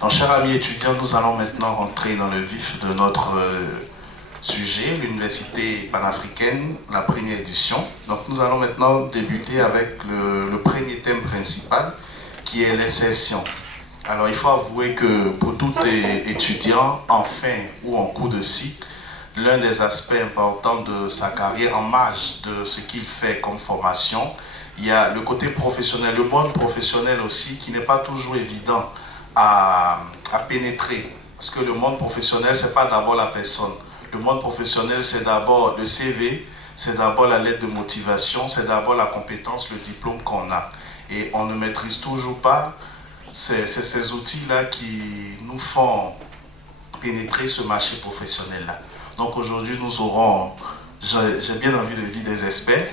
Donc, chers amis étudiants, nous allons maintenant rentrer dans le vif de notre sujet, l'Université panafricaine, la première édition. Donc, nous allons maintenant débuter avec le premier thème principal, qui est l'insertion. Alors, il faut avouer que pour tout étudiant, en fin ou en cours de cycle, l'un des aspects importants de sa carrière, en marge de ce qu'il fait comme formation, il y a le côté professionnel, le monde professionnel aussi, qui n'est pas toujours évident à pénétrer. Parce que le monde professionnel, ce n'est pas d'abord la personne. Le monde professionnel, c'est d'abord le CV, c'est d'abord la lettre de motivation, c'est d'abord la compétence, le diplôme qu'on a. Et on ne maîtrise toujours pas ces outils-là qui nous font pénétrer ce marché professionnel-là. Donc aujourd'hui, nous aurons, j'ai bien envie de dire, des experts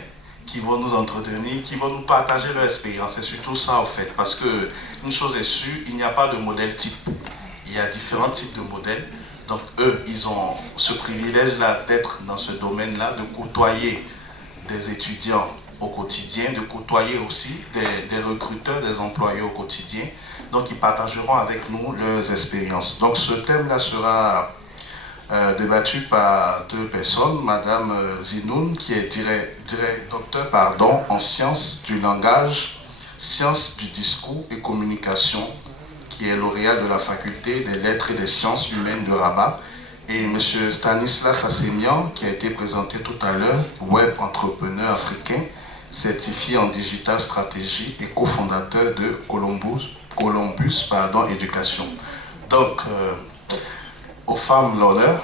qui vont nous entretenir, qui vont nous partager leur expérience. C'est surtout ça, en fait, parce qu'une chose est sûre, il n'y a pas de modèle type. Il y a différents types de modèles. Donc eux, ils ont ce privilège-là d'être dans ce domaine-là, de côtoyer des étudiants au quotidien, de côtoyer aussi des recruteurs, des employés au quotidien. Donc ils partageront avec nous leurs expériences. Donc ce thème-là sera débattu par deux personnes, Madame Zinoun, qui est docteur en sciences du langage, sciences du discours et communication, qui est lauréat de la faculté des lettres et des sciences humaines de Rabat, et M. Stanislas Assemian, qui a été présenté tout à l'heure, web entrepreneur africain, certifié en digital stratégie et cofondateur de Columbus Éducation. Donc, aux femmes l'honneur.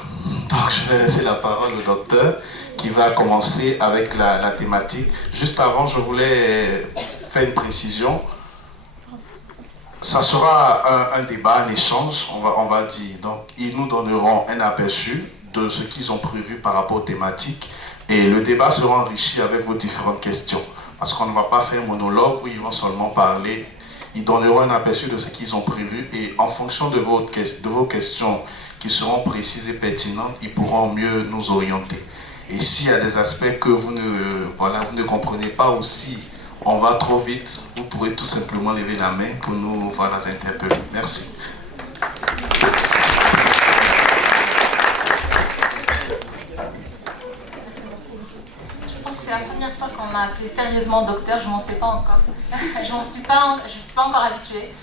Donc, je vais laisser la parole au docteur qui va commencer avec la thématique. Juste avant, je voulais faire une précision. Ça sera un débat, un échange, on va dire. Donc, ils nous donneront un aperçu de ce qu'ils ont prévu par rapport aux thématiques. Et le débat sera enrichi avec vos différentes questions. Parce qu'on ne va pas faire un monologue où ils vont seulement parler. Ils donneront un aperçu de ce qu'ils ont prévu. Et en fonction de vos questions qui seront précises et pertinentes, ils pourront mieux nous orienter. Et s'il y a des aspects que vous ne comprenez pas aussi, on va trop vite, vous pourrez tout simplement lever la main pour nous interpeller. Merci. Je pense que c'est la première fois qu'on m'a appelé sérieusement docteur, je m'en fais pas encore. Je ne suis pas encore habituée.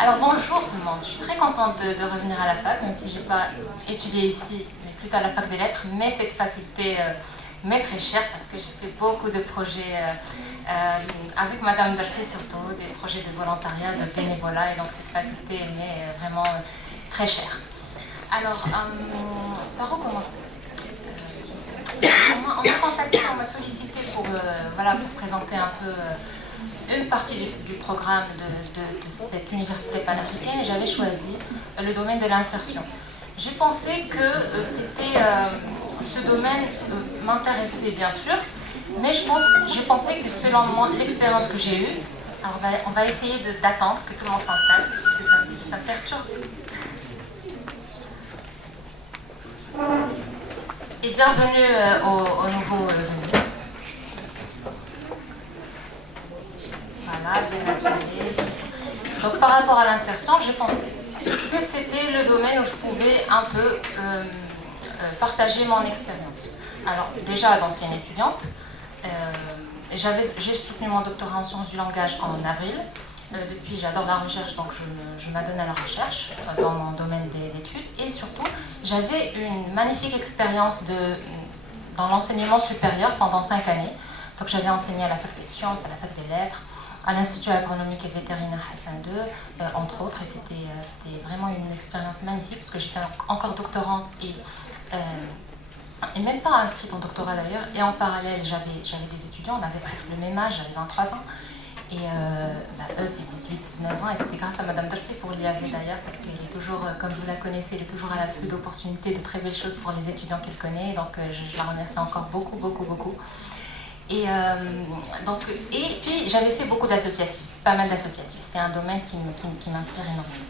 Alors bonjour tout le monde, je suis très contente de revenir à la fac, même si je n'ai pas étudié ici, mais plutôt à la fac des lettres, mais cette faculté m'est très chère parce que j'ai fait beaucoup de projets avec Madame Darcy surtout, des projets de volontariat, de bénévolat, et donc cette faculté m'est vraiment très chère. Alors, par où commencer? On m'a contacté, on m'a sollicité pour présenter un peu une partie du programme de cette université panafricaine, et j'avais choisi le domaine de l'insertion. J'ai pensé que ce domaine m'intéressait bien sûr, mais j'ai pensé que selon l'expérience que j'ai eue, alors on va essayer d'attendre que tout le monde s'installe, parce que ça me perturbe. Et bienvenue au nouveau venu. Voilà, bien installé. Donc par rapport à l'insertion, j'ai pensé que c'était le domaine où je pouvais un peu partager mon expérience. Alors déjà d'ancienne étudiante, j'ai soutenu mon doctorat en sciences du langage en avril. Depuis, j'adore la recherche, donc je m'adonne à la recherche dans mon domaine d'études. Et surtout, j'avais une magnifique expérience dans l'enseignement supérieur pendant 5 années. Donc j'avais enseigné à la fac des sciences, à la fac des lettres, à l'Institut agronomique et vétérinaire Hassan II, entre autres. Et c'était vraiment une expérience magnifique parce que j'étais encore doctorante et même pas inscrite en doctorat d'ailleurs. Et en parallèle, j'avais des étudiants, on avait presque le même âge, j'avais 23 ans. Et eux, c'est 18-19 ans, et c'était grâce à Madame Darcy pour l'IAV d'ailleurs, parce qu'elle est toujours, comme vous la connaissez, elle est toujours à l'affût d'opportunités, de très belles choses pour les étudiants qu'elle connaît, donc je la remercie encore beaucoup, beaucoup, beaucoup. Et puis j'avais fait beaucoup d'associatifs, pas mal d'associatifs, c'est un domaine qui m'inspire énormément.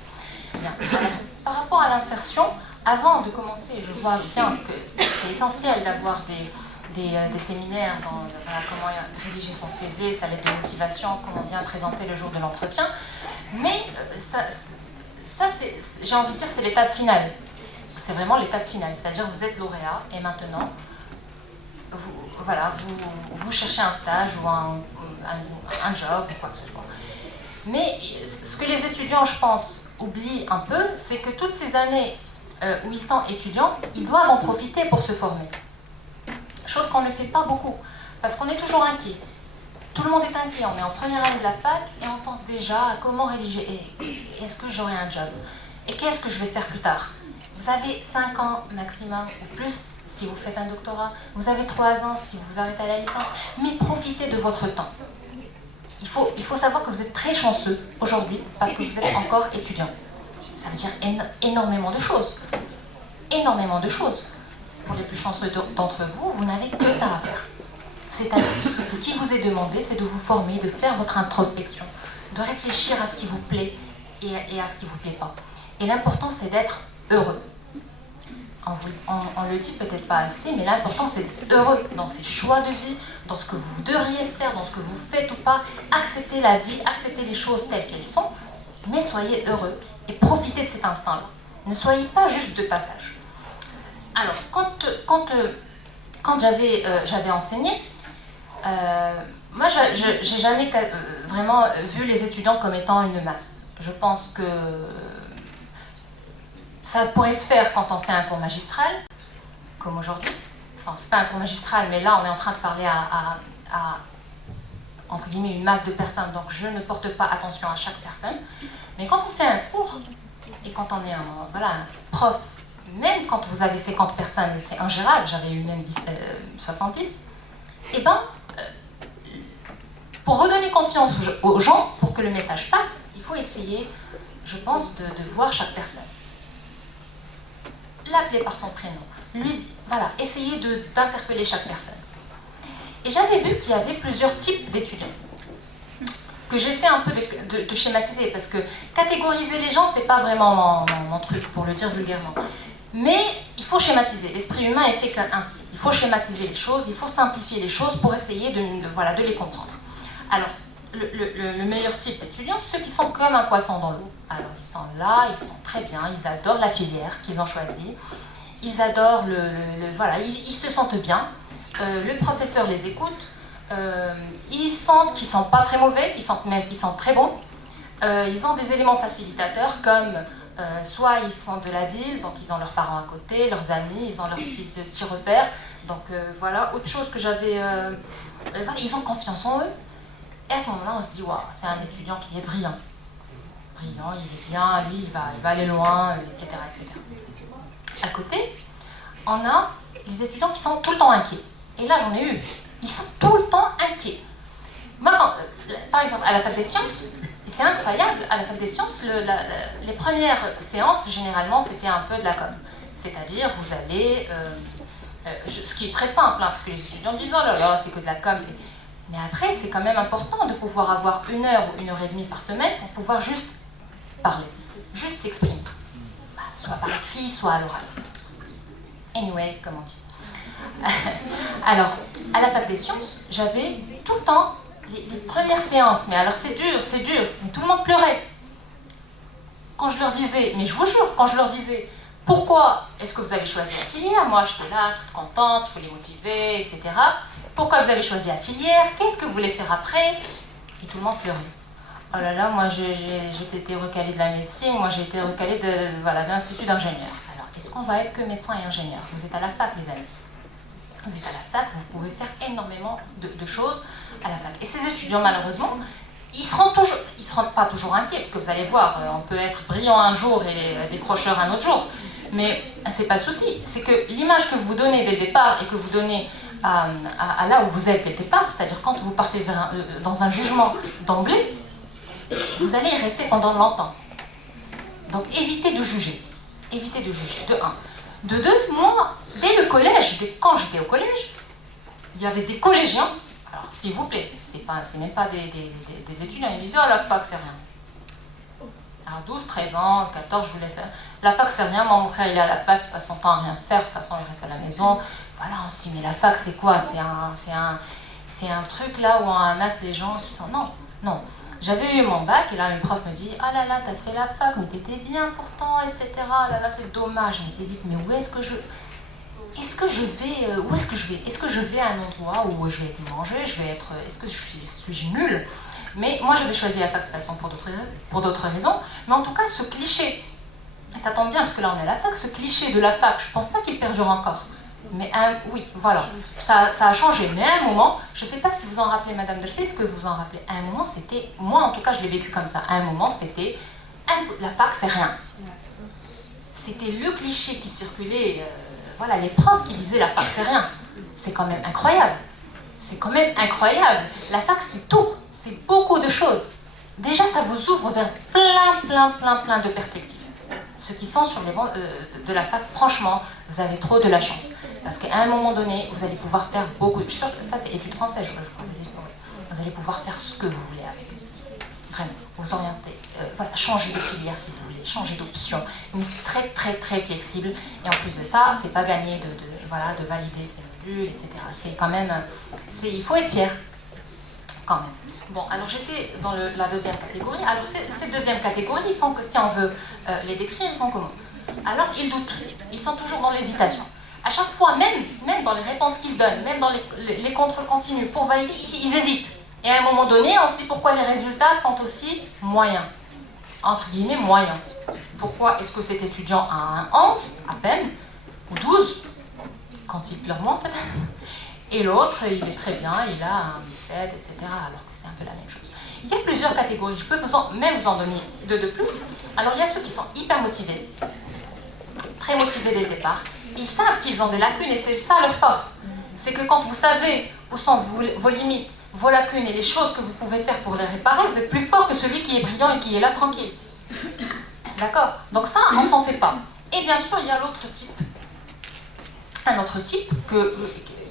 Bien. Alors, par rapport à l'insertion, avant de commencer, je vois bien que c'est essentiel d'avoir des séminaires dans comment rédiger son CV, sa lettre de motivation, comment bien présenter le jour de l'entretien. Mais ça, j'ai envie de dire, c'est l'étape finale. C'est vraiment l'étape finale, c'est-à-dire vous êtes lauréat et maintenant, vous cherchez un stage ou un job ou quoi que ce soit. Mais ce que les étudiants, je pense, oublient un peu, c'est que toutes ces années où ils sont étudiants, ils doivent en profiter pour se former. Chose qu'on ne fait pas beaucoup, parce qu'on est toujours inquiet. Tout le monde est inquiet, on est en première année de la fac et on pense déjà à comment rédiger. Est-ce que j'aurai un job? Et qu'est-ce que je vais faire plus tard? Vous avez 5 ans maximum ou plus si vous faites un doctorat. Vous avez 3 ans si vous arrêtez à la licence. Mais profitez de votre temps. Il faut savoir que vous êtes très chanceux aujourd'hui parce que vous êtes encore étudiant. Ça veut dire énormément de choses. Énormément de choses. Pour les plus chanceux d'entre vous, vous n'avez que ça à faire. C'est-à-dire, ce qui vous est demandé, c'est de vous former, de faire votre introspection, de réfléchir à ce qui vous plaît et à ce qui ne vous plaît pas. Et l'important, c'est d'être heureux. On le dit peut-être pas assez, mais l'important, c'est d'être heureux dans ses choix de vie, dans ce que vous voudriez faire, dans ce que vous faites ou pas. Acceptez la vie, acceptez les choses telles qu'elles sont, mais soyez heureux et profitez de cet instant-là. Ne soyez pas juste de passage. Alors, quand j'avais enseigné, moi, j'ai jamais vraiment vu les étudiants comme étant une masse. Je pense que ça pourrait se faire quand on fait un cours magistral, comme aujourd'hui. Enfin, c'est pas un cours magistral, mais là, on est en train de parler à entre guillemets, une masse de personnes, donc je ne porte pas attention à chaque personne. Mais quand on fait un cours, et quand on est un prof, même quand vous avez 50 personnes, et c'est ingérable, j'avais eu même 70, et ben, pour redonner confiance aux gens, pour que le message passe, il faut essayer, je pense, de voir chaque personne. L'appeler par son prénom, essayer d'interpeller chaque personne. Et j'avais vu qu'il y avait plusieurs types d'étudiants, que j'essaie un peu de schématiser, parce que catégoriser les gens, c'est pas vraiment mon truc, pour le dire vulgairement. Mais il faut schématiser, l'esprit humain est fait ainsi. Il faut schématiser les choses, il faut simplifier les choses pour essayer de les comprendre. Alors, le meilleur type d'étudiants, ceux qui sont comme un poisson dans l'eau. Alors, ils sont là, ils sont très bien, ils adorent la filière qu'ils ont choisie, ils adorent ils se sentent bien, le professeur les écoute, ils sentent qu'ils ne sont pas très mauvais, ils sentent même qu'ils sont très bons, ils ont des éléments facilitateurs comme soit ils sont de la ville, donc ils ont leurs parents à côté, leurs amis, ils ont leurs petits repères, donc autre chose que j'avais... ils ont confiance en eux. Et à ce moment-là, on se dit, waouh, c'est un étudiant qui est brillant. Brillant, il est bien, lui, il va aller loin, etc., etc. À côté, on a les étudiants qui sont tout le temps inquiets. Et là, j'en ai eu. Ils sont tout le temps inquiets. Moi, par exemple, à la fac des sciences, c'est incroyable, à la fac des sciences, les premières séances, généralement, c'était un peu de la com. C'est-à-dire, vous allez... ce qui est très simple, parce que les étudiants disent, oh là là, c'est que de la com, Mais après, c'est quand même important de pouvoir avoir 1 heure ou 1 heure et demie par semaine pour pouvoir juste parler, juste s'exprimer. Soit par écrit, soit à l'oral. Anyway, comme on dit. Alors, à la fac des sciences, j'avais tout le temps les premières séances. Mais alors c'est dur, mais tout le monde pleurait. Quand je leur disais, mais je vous jure, quand je leur disais, pourquoi est-ce que vous avez choisi la filière? Moi, j'étais là, toute contente, il faut les motiver, etc. Pourquoi vous avez choisi la filière? Qu'est-ce que vous voulez faire après? Et tout le monde pleurait. Oh là là, moi, j'ai été recalée de la médecine, moi, j'ai été recalée de l'Institut d'ingénieur. Alors, est-ce qu'on va être que médecin et ingénieur? Vous êtes à la fac, les amis. Vous êtes à la fac, vous pouvez faire énormément de choses à la fac. Et ces étudiants, malheureusement, ils ne seront pas toujours inquiets, parce que vous allez voir, on peut être brillant un jour et décrocheur un autre jour. Mais c'est pas le souci, c'est que l'image que vous donnez dès le départ et que vous donnez à là où vous êtes dès le départ, c'est-à-dire quand vous partez dans un jugement d'emblée, vous allez y rester pendant longtemps. Donc évitez de juger. Évitez de juger, de 1. De 2, moi, dès le collège, quand j'étais au collège, il y avait des collégiens, alors s'il vous plaît, c'est même pas des étudiants, ils me disaient, oh la fac c'est rien. Alors 12, 13 ans, 14, je vous laisse. La fac c'est rien, mon frère il est à la fac, il passe son temps à rien faire, de toute façon il reste à la maison. Voilà, on se dit, mais la fac c'est quoi? C'est un truc là où on amasse les gens qui sont... Non. J'avais eu mon bac et là une prof me dit « Ah là là, t'as fait la fac, mais t'étais bien pourtant, etc. Là là, c'est dommage. » Je me suis dit « Mais où est-ce que je... où est-ce que je vais? Est-ce que je vais à un endroit où je vais être mangée, est-ce que suis-je nulle ?» Mais moi, j'avais choisi la fac de toute façon pour d'autres raisons. Mais en tout cas, ce cliché, et ça tombe bien parce que là on est à la fac, ce cliché de la fac, je pense pas qu'il perdure encore. Mais oui, voilà, ça a changé. Mais à un moment, je ne sais pas si vous en rappelez, Madame Delcé, est-ce que vous en rappelez? À un moment, c'était, moi en tout cas, je l'ai vécu comme ça. À un moment, c'était, la fac, c'est rien. C'était le cliché qui circulait, voilà, les profs qui disaient la fac, c'est rien. C'est quand même incroyable. C'est quand même incroyable. La fac, c'est tout. C'est beaucoup de choses. Déjà, ça vous ouvre vers plein de perspectives. Ceux qui sont sur les bancs de la fac, franchement, vous avez trop de la chance. Parce qu'à un moment donné, vous allez pouvoir faire beaucoup de choses. Ça, c'est études françaises, je crois, les études. Vous allez pouvoir faire ce que vous voulez avec. Vraiment, vous orienter. Voilà, changer de filière si vous voulez, changer d'option. Mais c'est très flexible. Et en plus de ça, c'est pas gagné de valider ces modules, etc. C'est quand même... il faut être fier, quand même. Bon, alors j'étais dans la deuxième catégorie. Alors cette deuxième catégorie, si on veut les décrire, ils sont comment? Alors ils doutent, ils sont toujours dans l'hésitation. À chaque fois, même dans les réponses qu'ils donnent, même dans les contrôles continus pour valider, ils hésitent. Et à un moment donné, on se dit pourquoi les résultats sont aussi moyens, entre guillemets moyens. Pourquoi est-ce que cet étudiant a un 11 à peine, ou 12, quand il pleure moins peut-être, et l'autre, il est très bien, il a un 17, etc. Alors que c'est un peu la même chose. Il y a plusieurs catégories, je peux même vous en donner deux de plus. Alors il y a ceux qui sont hyper motivés, très motivés dès le départ. Ils savent qu'ils ont des lacunes et c'est ça leur force. C'est que quand vous savez où sont vos limites, vos lacunes et les choses que vous pouvez faire pour les réparer, vous êtes plus fort que celui qui est brillant et qui est là tranquille. D'accord? Donc ça, on s'en fait pas. Et bien sûr, il y a l'autre type. Un autre type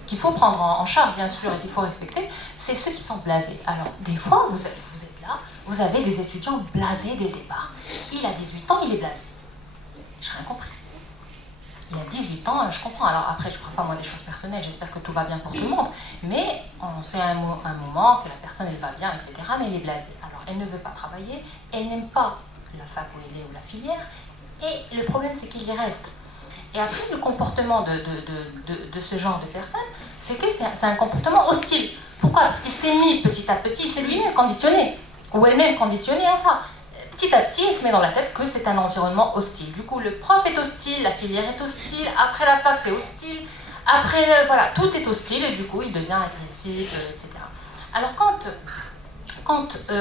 qu'il faut prendre en charge, bien sûr, et qu'il faut respecter, c'est ceux qui sont blasés. Alors, des fois, vous êtes là, vous avez des étudiants blasés dès le départ. Il a 18 ans, il est blasé. J'ai rien compris. Il a 18 ans, je comprends. Alors après, je ne crois pas moi des choses personnelles, j'espère que tout va bien pour tout le monde, mais on sait un moment que la personne, elle va bien, etc., mais elle est blasée. Alors, elle ne veut pas travailler, elle n'aime pas la fac où elle est ou la filière, et le problème, c'est qu'il y reste. Et après, le comportement de ce genre de personne, c'est que c'est un comportement hostile. Pourquoi? Parce qu'il s'est mis petit à petit, il s'est lui-même conditionné, ou elle-même conditionnée à ça. Petit à petit, il se met dans la tête que c'est un environnement hostile. Du coup, le prof est hostile, la filière est hostile, après la fac, c'est hostile, après, voilà, tout est hostile, et du coup, il devient agressif, etc. Alors,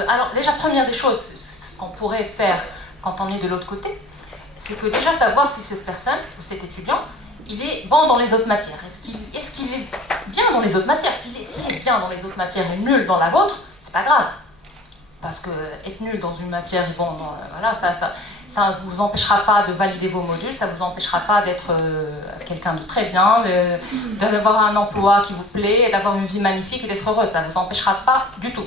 alors déjà, première des choses, ce qu'on pourrait faire quand on est de l'autre côté, c'est que déjà savoir si cette personne ou cet étudiant, il est bon dans les autres matières. Est-ce qu'il est bien dans les autres matières? S'il est bien dans les autres matières et nul dans la vôtre, c'est pas grave. Parce que être nul dans une matière, bon, voilà, ça ne vous empêchera pas de valider vos modules, ça ne vous empêchera pas d'être quelqu'un de très bien, d'avoir un emploi qui vous plaît, d'avoir une vie magnifique et d'être heureux. Ça ne vous empêchera pas du tout.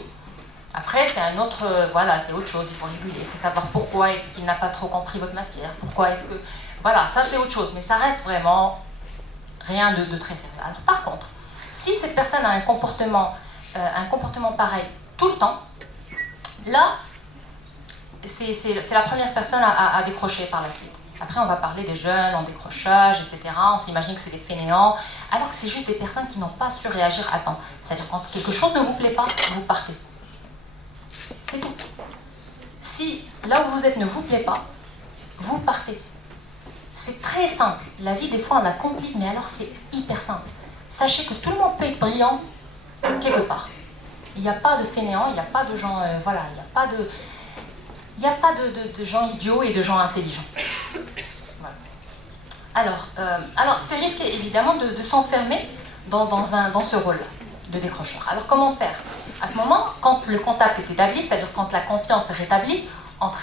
Après, c'est un autre, voilà, c'est autre chose, il faut réguler, il faut savoir pourquoi est-ce qu'il n'a pas trop compris votre matière, pourquoi est-ce que... Voilà, ça c'est autre chose, mais ça reste vraiment rien de très sérieux. Alors par contre, si cette personne a un comportement pareil tout le temps, là, c'est la première personne à décrocher par la suite. Après, on va parler des jeunes en décrochage, etc. On s'imagine que c'est des fainéants, alors que c'est juste des personnes qui n'ont pas su réagir à temps. C'est-à-dire quand quelque chose ne vous plaît pas, vous partez. C'est tout. Si là où vous êtes ne vous plaît pas, vous partez. C'est très simple. La vie, des fois, on la complique, mais alors c'est hyper simple. Sachez que tout le monde peut être brillant quelque part. Il n'y a pas de fainéants, il n'y a pas de gens... voilà, il n'y a pas de gens idiots et de gens intelligents. Voilà. Alors c'est risqué, évidemment, de s'enfermer dans ce rôle-là de décrocheur. Alors, comment faire? À ce moment, quand le contact est établi, c'est-à-dire quand la confiance est rétablie entre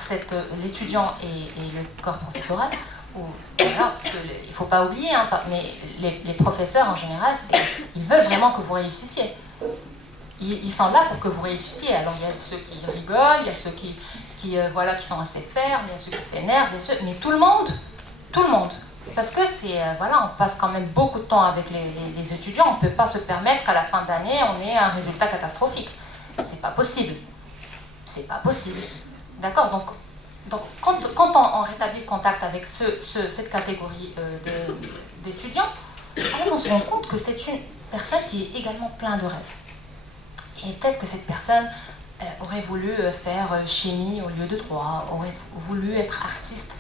l'étudiant et le corps professoral, voilà, parce qu'il ne faut pas oublier, hein, mais les professeurs en général, ils veulent vraiment que vous réussissiez. Ils sont là pour que vous réussissiez. Alors il y a ceux qui rigolent, il y a ceux qui sont assez fermes, il y a ceux qui s'énervent, mais tout le monde, parce que voilà, on passe quand même beaucoup de temps avec les étudiants, on ne peut pas se permettre qu'à la fin d'année, on ait un résultat catastrophique. C'est pas possible. c'est pas possible. D'accord? Donc quand on rétablit le contact avec cette catégorie d'étudiants, alors on se rend compte que c'est une personne qui est également pleine de rêves. Et peut-être que cette personne aurait voulu faire chimie au lieu de droit, aurait voulu être artiste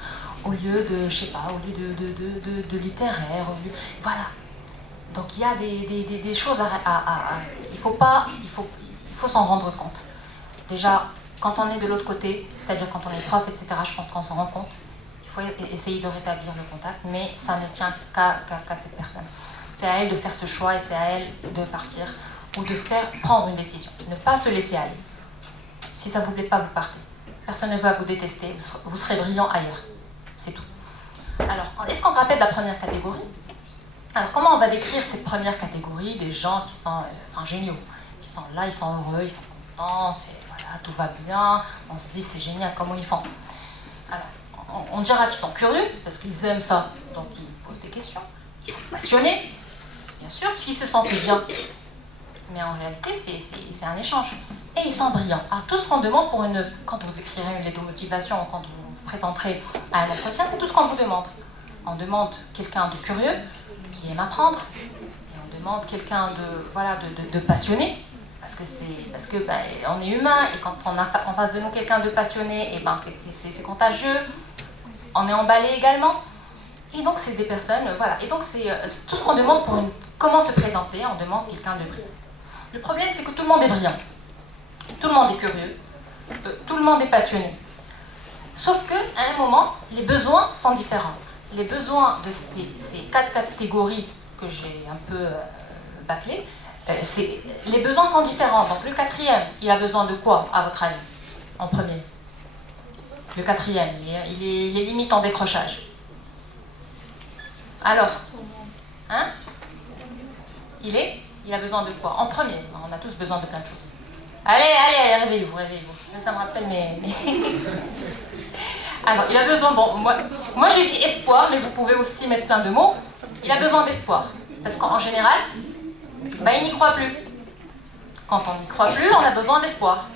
au lieu de, je sais pas, au lieu de littéraire, voilà. Donc il y a des choses il faut s'en rendre compte. Déjà, quand on est de l'autre côté, c'est-à-dire quand on est prof, etc., je pense qu'on s'en rend compte. Il faut essayer de rétablir le contact, mais ça ne tient qu'à cette personne. C'est à elle de faire ce choix et c'est à elle de partir ou de prendre une décision. Ne pas se laisser aller. Si ça ne vous plaît pas, vous partez. Personne ne va vous détester, vous serez brillant ailleurs. C'est tout. Alors, est-ce qu'on se rappelle de la première catégorie? Alors, comment on va décrire cette première catégorie des gens qui sont géniaux? Ils sont là, ils sont heureux, ils sont contents, voilà, tout va bien, on se dit c'est génial, comment ils font? Alors, on dira qu'ils sont curieux, parce qu'ils aiment ça, donc ils posent des questions. Ils sont passionnés, bien sûr, puisqu'ils se sentent bien. Mais en réalité, c'est un échange. Et ils sont brillants. Alors, tout ce qu'on demande quand vous écrirez une lettre de motivation, quand vous vous présenterez à un entretien, c'est tout ce qu'on vous demande. On demande quelqu'un de curieux, qui aime apprendre, et on demande quelqu'un de passionné, parce que on est humain, et quand on a en face de nous quelqu'un de passionné, et c'est contagieux, on est emballé également. Et donc, c'est des personnes, voilà. Et donc, c'est tout ce qu'on demande pour comment se présenter, on demande quelqu'un de brillant. Le problème, c'est que tout le monde est brillant. Tout le monde est curieux. Tout le monde est passionné. Sauf qu'à un moment, les besoins sont différents. Les besoins de ces 4 catégories que j'ai un peu bâclées, les besoins sont différents. Donc, le 4e, il a besoin de quoi, à votre avis, en premier? Le 4e, il est limite en décrochage. Alors, hein? Il a besoin de quoi? En premier, on a tous besoin de plein de choses. Allez, réveillez-vous. Ça me rappelle mes... Alors, il a besoin, moi j'ai dit espoir, mais vous pouvez aussi mettre plein de mots. Il a besoin d'espoir. Parce qu'en général, il n'y croit plus. Quand on n'y croit plus, on a besoin d'espoir.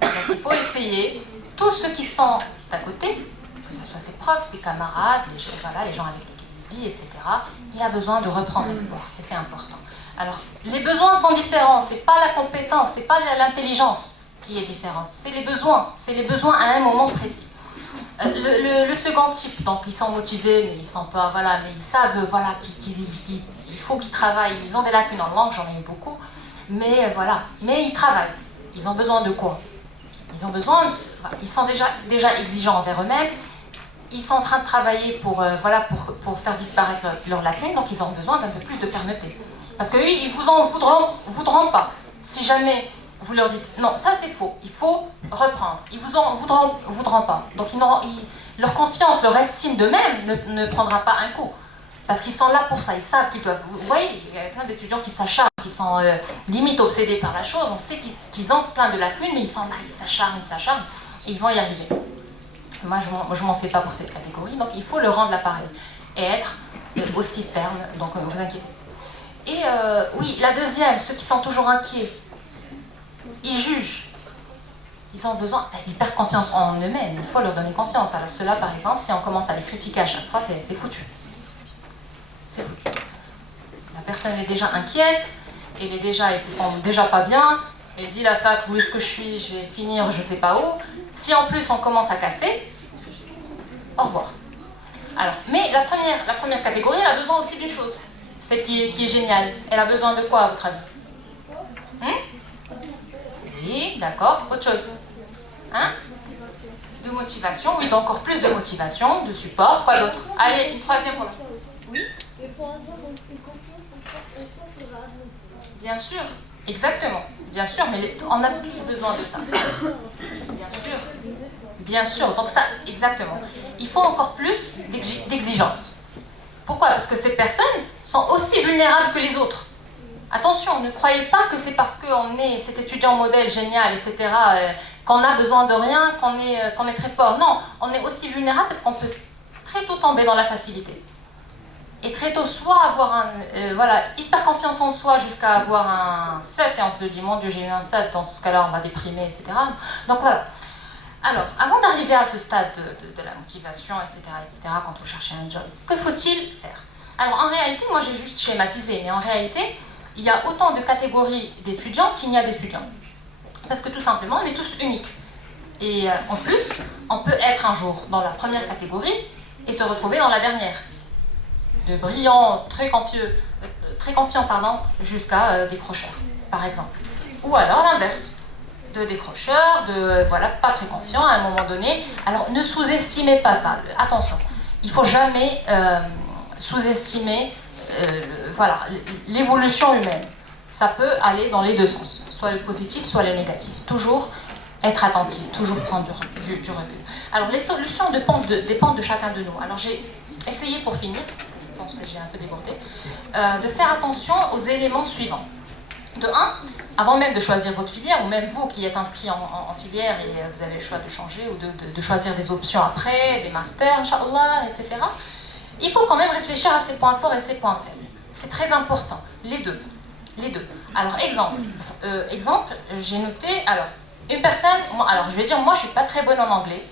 Donc il faut essayer, tous ceux qui sont à côté, que ce soit ses profs, ses camarades, les gens avec lesquels il vit, etc., il a besoin de reprendre espoir. Et c'est important. Alors, les besoins sont différents, c'est pas la compétence, c'est pas l'intelligence qui est différente, c'est les besoins à un moment précis. Le second type, donc ils sont motivés, mais ils sont pas, mais ils savent, qu'il faut qu'ils travaillent, ils ont des lacunes en langue, j'en ai eu beaucoup, mais ils travaillent. Ils ont besoin de quoi? Ils sont déjà exigeants envers eux-mêmes, ils sont en train de travailler pour faire disparaître leurs lacunes, donc ils ont besoin d'un peu plus de fermeté. Parce qu'eux, ils vous en voudront pas. Si jamais vous leur dites non, ça c'est faux, il faut reprendre. Ils vous en voudront pas. Donc leur confiance, leur estime d'eux-mêmes ne prendra pas un coup. Parce qu'ils sont là pour ça, ils savent qu'ils peuvent. Vous voyez, il y a plein d'étudiants qui s'acharnent, qui sont limite obsédés par la chose. On sait qu'ils ont plein de lacunes, mais ils sont là, ils s'acharnent, et ils vont y arriver. Moi, je m'en fais pas pour cette catégorie, donc il faut le rendre l'appareil et être aussi ferme, donc ne vous inquiétez. Et oui, la deuxième, ceux qui sont toujours inquiets, ils jugent. Ils ont besoin, ils perdent confiance en eux-mêmes, il faut leur donner confiance. Alors ceux-là, par exemple, si on commence à les critiquer à chaque fois, c'est foutu. C'est foutu. La personne est déjà inquiète, elle se sent déjà pas bien, elle dit la fac, où est-ce que je suis, je vais finir je sais pas où. Si en plus on commence à casser, au revoir. Alors, mais la première catégorie, elle a besoin aussi d'une chose. Celle qui est géniale. Elle a besoin de quoi, à votre avis? Oui, d'accord. Autre chose? De motivation, oui, d'encore plus de motivation, de support. Quoi d'autre? Allez, une troisième fois. Oui? Il faut avoir une confiance en soi pour avancer. Bien sûr, exactement. Bien sûr, mais on a tous besoin de ça. Bien sûr. Bien sûr, donc ça, exactement. Il faut encore plus d'exigence. Pourquoi? Parce que ces personnes sont aussi vulnérables que les autres. Attention, ne croyez pas que c'est parce qu'on est cet étudiant modèle génial, etc., qu'on a besoin de rien, qu'on est très fort. Non, on est aussi vulnérable parce qu'on peut très tôt tomber dans la facilité. Et très tôt, soit avoir hyper confiance en soi jusqu'à avoir un 7, et on se dit, mon Dieu, j'ai eu un 7, dans ce cas-là, on va déprimer, etc. Donc voilà. Alors, avant d'arriver à ce stade de la motivation, etc., quand vous cherchez un job, que faut-il faire? Alors, en réalité, moi, j'ai juste schématisé, mais en réalité, il y a autant de catégories d'étudiants qu'il n'y a d'étudiants. Parce que tout simplement, on est tous uniques. Et en plus, on peut être un jour dans la première catégorie et se retrouver dans la dernière. De brillants, très confiants, jusqu'à décrocheurs, par exemple. Ou alors l'inverse, de décrocheurs, pas très confiants à un moment donné. Alors ne sous-estimez pas ça, attention. Il ne faut jamais sous-estimer l'évolution humaine. Ça peut aller dans les deux sens, soit le positif, soit le négatif. Toujours être attentif, toujours prendre du recul. Alors les solutions dépendent de chacun de nous. Alors j'ai essayé pour finir, je pense que j'ai un peu débordé, de faire attention aux éléments suivants. De 1, avant même de choisir votre filière, ou même vous qui êtes inscrit en filière et vous avez le choix de changer ou de choisir des options après, des masters, Inch'Allah, etc., il faut quand même réfléchir à ses points forts et ses points faibles. C'est très important, les deux. Alors, exemple, j'ai noté, une personne, je vais dire, moi je suis pas très bonne en anglais.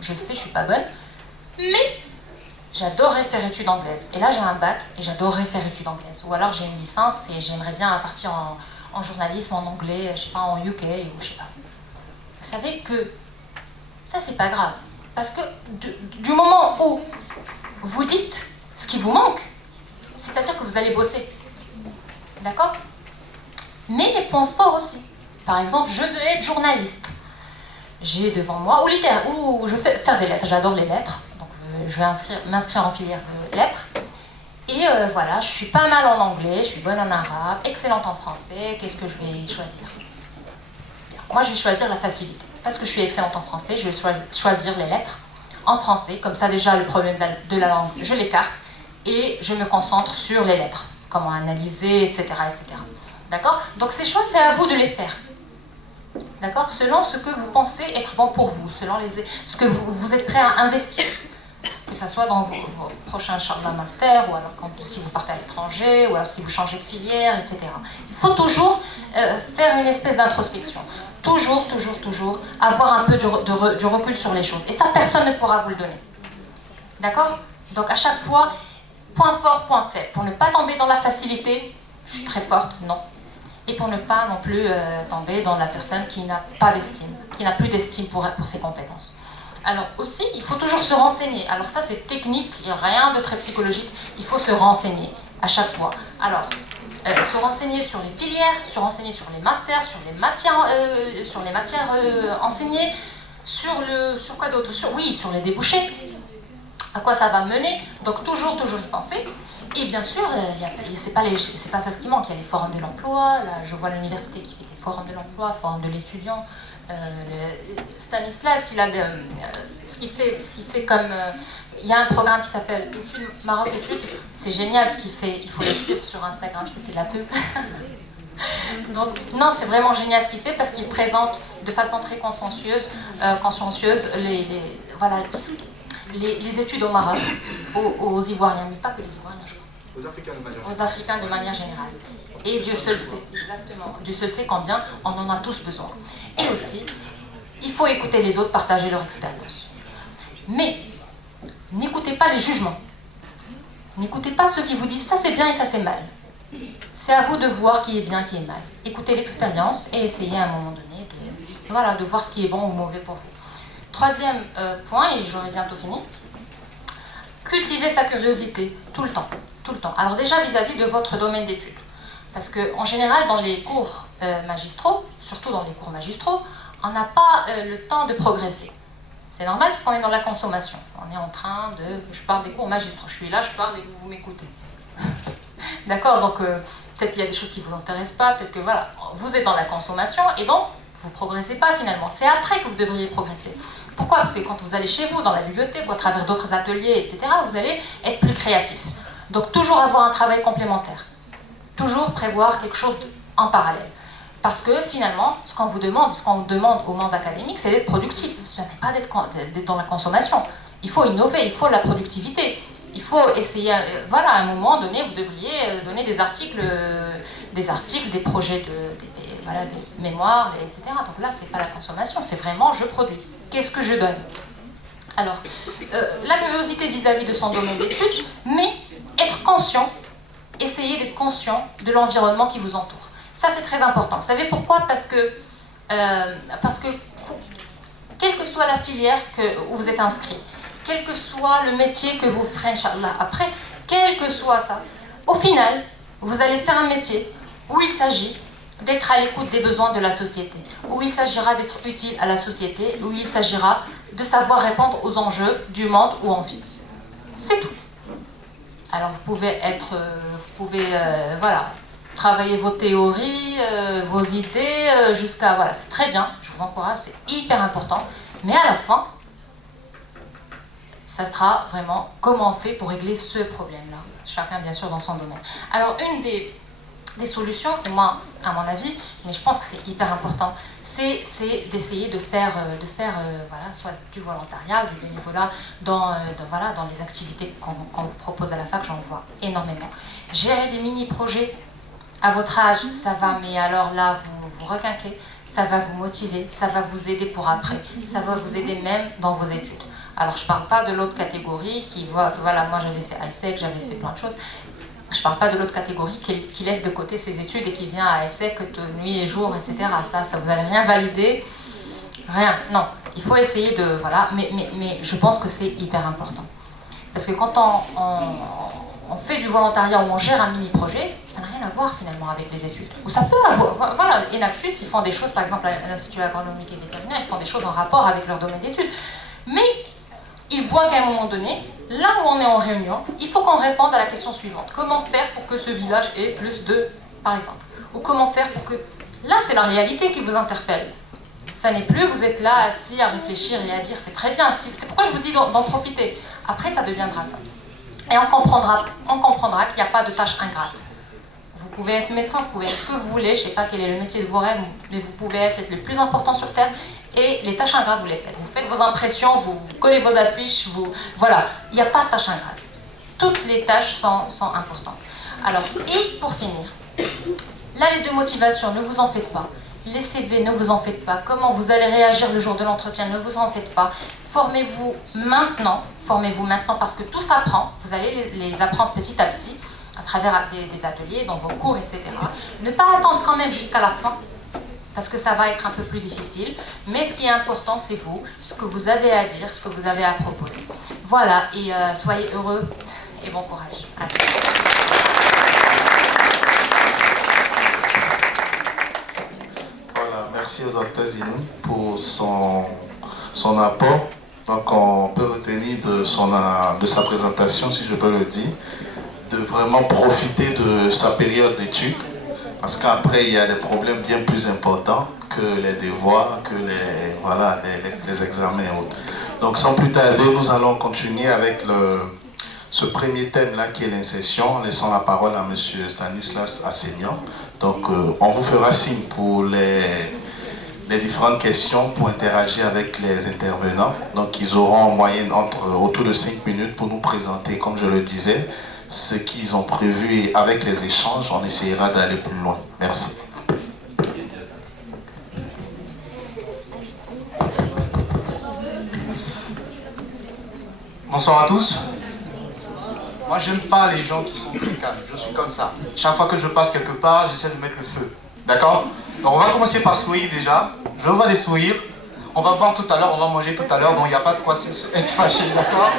Je sais, je suis pas bonne, mais j'adorerais faire études anglaises. Et là, j'ai un bac et j'adorerais faire études anglaises. Ou alors, j'ai une licence et j'aimerais bien partir en journalisme en anglais, je sais pas, en UK ou je sais pas. Vous savez que ça, c'est pas grave. Parce que du moment où vous dites ce qui vous manque, c'est-à-dire que vous allez bosser. D'accord? Mais les points forts aussi. Par exemple, je veux être journaliste. J'ai devant moi, ou je veux faire des lettres, j'adore les lettres. Je vais m'inscrire en filière de lettres. Et je suis pas mal en anglais, je suis bonne en arabe, excellente en français. Qu'est-ce que je vais choisir? Moi, je vais choisir la facilité. Parce que je suis excellente en français, je vais choisir les lettres en français. Comme ça, déjà, le problème de la langue, je l'écarte. Et je me concentre sur les lettres. Comment analyser, etc. D'accord? Donc, ces choix, c'est à vous de les faire. D'accord? Selon ce que vous pensez être bon pour vous, selon ce que vous êtes prêt à investir. Que ce soit dans vos prochains master, ou alors si vous partez à l'étranger, ou alors si vous changez de filière, etc. Il faut toujours faire une espèce d'introspection. Toujours avoir un peu du recul sur les choses. Et ça, personne ne pourra vous le donner. D'accord? Donc à chaque fois, point fort, point faible. Pour ne pas tomber dans la facilité, je suis très forte, non. Et pour ne pas non plus tomber dans la personne qui n'a pas d'estime, qui n'a plus d'estime pour ses compétences. Alors aussi, il faut toujours se renseigner. Alors ça, c'est technique, il n'y a rien de très psychologique. Il faut se renseigner à chaque fois. Alors, se renseigner sur les filières, se renseigner sur les masters, sur les matières enseignées, sur quoi d'autre? Sur les débouchés. À quoi ça va mener? Donc toujours y penser. Et bien sûr, c'est pas ça ce qui manque. Il y a les forums de l'emploi. Là, je vois l'université qui fait des forums de l'emploi, forums de l'étudiant. Stanislas, il a ce qu'il fait comme il y a un programme qui s'appelle Maroc Études. C'est génial ce qu'il fait. Il faut le suivre sur Instagram. Je te fais de la pub. Donc non, c'est vraiment génial ce qu'il fait parce qu'il présente de façon très consciencieuse les études au Maroc, aux Ivoiriens, mais pas que les Ivoiriens. Aux Africains de manière générale. Et Dieu seul sait, exactement. Dieu seul sait combien on en a tous besoin. Et aussi, il faut écouter les autres, partager leur expérience. Mais, n'écoutez pas les jugements. N'écoutez pas ceux qui vous disent ça c'est bien et ça c'est mal. C'est à vous de voir qui est bien, qui est mal. Écoutez l'expérience et essayez à un moment donné de voir ce qui est bon ou mauvais pour vous. Troisième point, et j'aurai bientôt fini, cultiver sa curiosité tout le temps. Alors déjà vis-à-vis de votre domaine d'études. Parce qu'en général, dans les cours magistraux, surtout dans les cours magistraux, on n'a pas le temps de progresser. C'est normal parce qu'on est dans la consommation. On est en train je parle des cours magistraux. Je suis là, je parle et vous m'écoutez. D'accord? Donc peut-être qu'il y a des choses qui ne vous intéressent pas, peut-être que vous êtes dans la consommation et donc vous ne progressez pas finalement. C'est après que vous devriez progresser. Pourquoi? Parce que quand vous allez chez vous, dans la bibliothèque ou à travers d'autres ateliers, etc., vous allez être plus créatif. Donc toujours avoir un travail complémentaire. Toujours prévoir quelque chose en parallèle. Parce que finalement, ce qu'on demande au monde académique, c'est d'être productif. Ce n'est pas d'être dans la consommation. Il faut innover, il faut la productivité. il faut essayer, voilà, à un moment donné, vous devriez donner des articles, des projets voilà, des mémoires, etc. Donc là, c'est pas la consommation, c'est vraiment je produis. Qu'est-ce que je donne? Alors, la curiosité vis-à-vis de son domaine d'études, mais être conscient, essayer d'être conscient de l'environnement qui vous entoure. Ça, c'est très important. Vous savez pourquoi? Parce que quelle que soit la filière où vous êtes inscrit, quel que soit le métier que vous ferez, Inch'Allah, après, quel que soit ça, au final, vous allez faire un métier où il s'agit d'être à l'écoute des besoins de la société, où il s'agira d'être utile à la société, où il s'agira de savoir répondre aux enjeux du monde où on vit. C'est tout. Alors vous pouvez voilà, travailler vos théories, vos idées, jusqu'à, voilà, c'est très bien, je vous encourage, c'est hyper important, mais à la fin, ça sera vraiment comment on fait pour régler ce problème-là, chacun bien sûr dans son domaine. Alors une des solutions, et moi, à mon avis, mais je pense que c'est hyper important, c'est d'essayer de faire voilà, soit du volontariat, du bénévolat, voilà, dans les activités qu'on vous propose à la fac, j'en vois énormément. Gérer des mini-projets à votre âge, ça va, mais alors là, vous requinquez, ça va vous motiver, ça va vous aider pour après, ça va vous aider même dans vos études. Alors, je ne parle pas de l'autre catégorie qui voit que voilà, moi j'avais fait ISEC, j'avais fait plein de choses. Je ne parle pas de l'autre catégorie qui laisse de côté ses études et qui vient à ISEC nuit et jour, etc. Ça vous n'allez rien valider. Rien. Non. Il faut essayer de... Voilà. Mais je pense que c'est hyper important. Parce que quand on fait du volontariat ou on gère un mini-projet, ça n'a rien à voir finalement avec les études. Ou ça peut avoir... Voilà, Enactus, ils font des choses, par exemple à l'Institut agronomique et vétérinaire, ils font des choses en rapport avec leur domaine d'études. Mais ils voient qu'à un moment donné, là où on est en réunion, il faut qu'on réponde à la question suivante. Comment faire pour que ce village ait plus de... par exemple. Ou comment faire pour que... Là, c'est la réalité qui vous interpelle. Ça n'est plus, vous êtes là assis à réfléchir et à dire c'est très bien, c'est pourquoi je vous dis d'en profiter. Après, ça deviendra ça. Et on comprendra qu'il n'y a pas de tâche ingrate. Vous pouvez être médecin, vous pouvez être ce que vous voulez, je ne sais pas quel est le métier de vos rêves, mais vous pouvez être le plus important sur Terre. Et les tâches ingrates, vous les faites. Vous faites vos impressions, vous collez vos affiches, voilà. Il n'y a pas de tâches ingrates. Toutes les tâches sont importantes. Alors, et pour finir, là, les deux motivations, ne vous en faites pas. Les CV, ne vous en faites pas. Comment vous allez réagir le jour de l'entretien, ne vous en faites pas. Formez-vous maintenant parce que tout s'apprend. Vous allez les apprendre petit à petit à travers des ateliers, dans vos cours, etc. Ne pas attendre quand même jusqu'à la fin, parce que ça va être un peu plus difficile. Mais ce qui est important, c'est vous, ce que vous avez à dire, ce que vous avez à proposer. Voilà, et soyez heureux et bon courage. Allez. Merci au docteur Zinou pour son apport. Donc on peut retenir de sa présentation, si je peux le dire, de vraiment profiter de sa période d'études, parce qu'après il y a des problèmes bien plus importants que les devoirs, que les examens et autres. Donc sans plus tarder, nous allons continuer avec ce premier thème-là qui est l'insertion, en laissant la parole à M. Stanislas Assénian. Donc on vous fera signe pour les différentes questions pour interagir avec les intervenants. Donc ils auront en moyenne autour de 5 minutes pour nous présenter, comme je le disais, ce qu'ils ont prévu, et avec les échanges, on essaiera d'aller plus loin. Merci. Bonsoir à tous. Moi, j'aime pas les gens qui sont très calmes. Je suis comme ça. Chaque fois que je passe quelque part, j'essaie de mettre le feu. D'accord? Donc, on va commencer par sourire déjà. Je vois les sourires. On va boire tout à l'heure, on va manger tout à l'heure. Donc, il n'y a pas de quoi être fâché. D'accord?